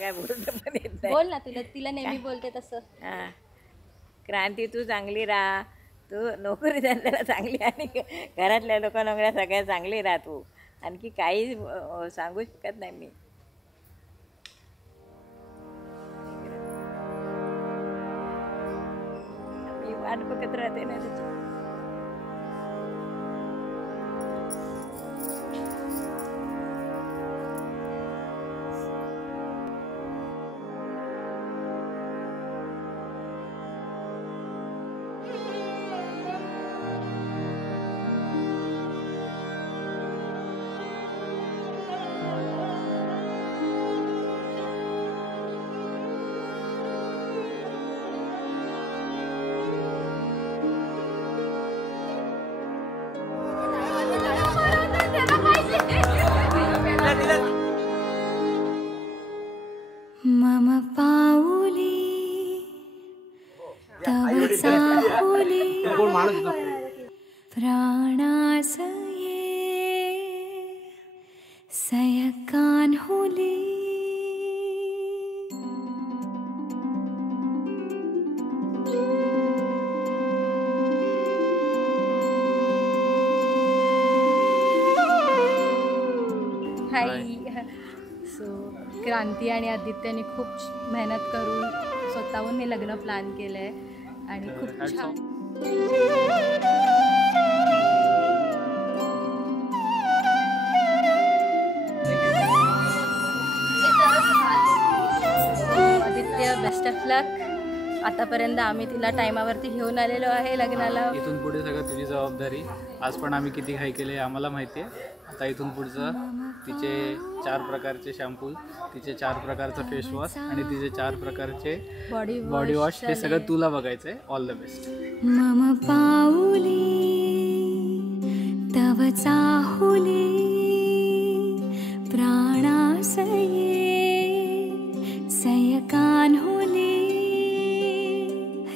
काय बोलता पण येत नाही. बोल ना, तिला नेहमी बोलते तसं. हां, क्रांती तू चांगली राहा, तू नोकरी धंद्याला चांगली आणि घरातल्या लोकांना सगळ्या चांगली राहा तू. आणखी काही सांगू शकत नाही मी. मी वाट बघत राहते ना त्याची. मम पाऊली तव चाहुली प्राणास ये सयकान्हुली. हाय. सो क्रांती आणि आदित्यने खूप मेहनत करून स्वतःहून हे लग्न प्लॅन केलं आहे आणि खूप छान. आदित्य, बेस्ट ऑफ लक. आतापर्यंत आम्ही तिला टायमावरती घेऊन आलेलो आहे लग्नाला. इथून पुढे सगळं तुझी जबाबदारी. आज पण आम्ही किती घाई केले आम्हाला माहिती आहे. आता इथून पुढचं तिचे 4 प्रकारचे शॅम्पू, तिचे 4 प्रकारचं फेसवॉश आणि तिचे 4 प्रकारचे बॉडी वॉश हे सगळं तुला बघायचं आहे. All the best. मम पाऊली तव चाहुली प्राणास ये सयकान्हुली.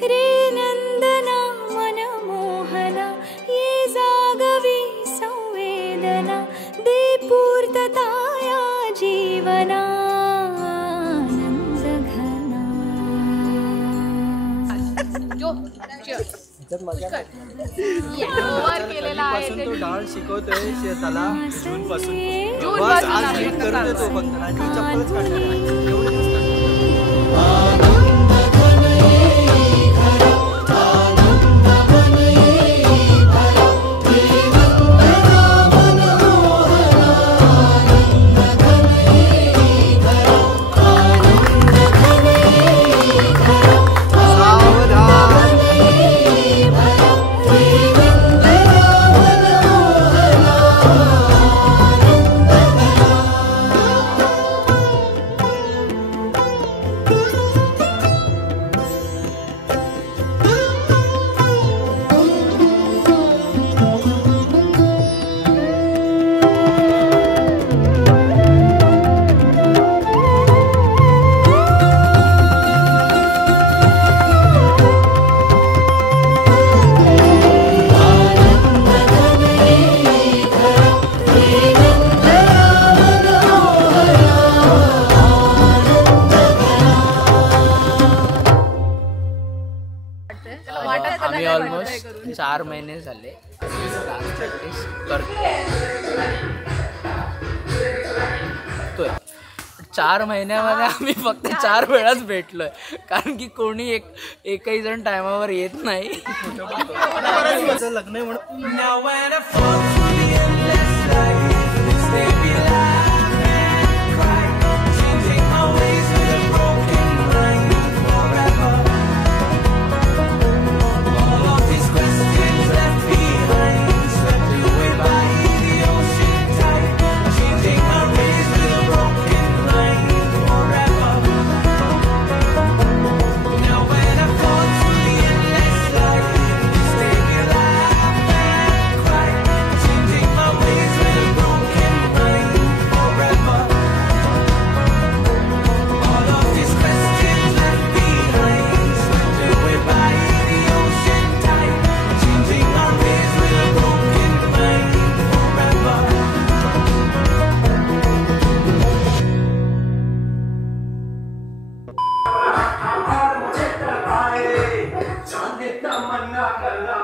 रे नंदना मनमोहना ये जागवी संवेदना दे पूर्तताया जीवना आनंद घना. केलेला आहे तो डान्स शिकवतोय त्याला जून पासून. आम्ही ऑलमोस्ट 4 महिने झाले डान्स प्रॅक्टिस करतोय. 4 महिन्यामध्ये आम्ही फक्त 4 वेळाच भेटलोय, कारण की कोणी एकही जण टायमावर येत नाही. लग्न म्हणून करता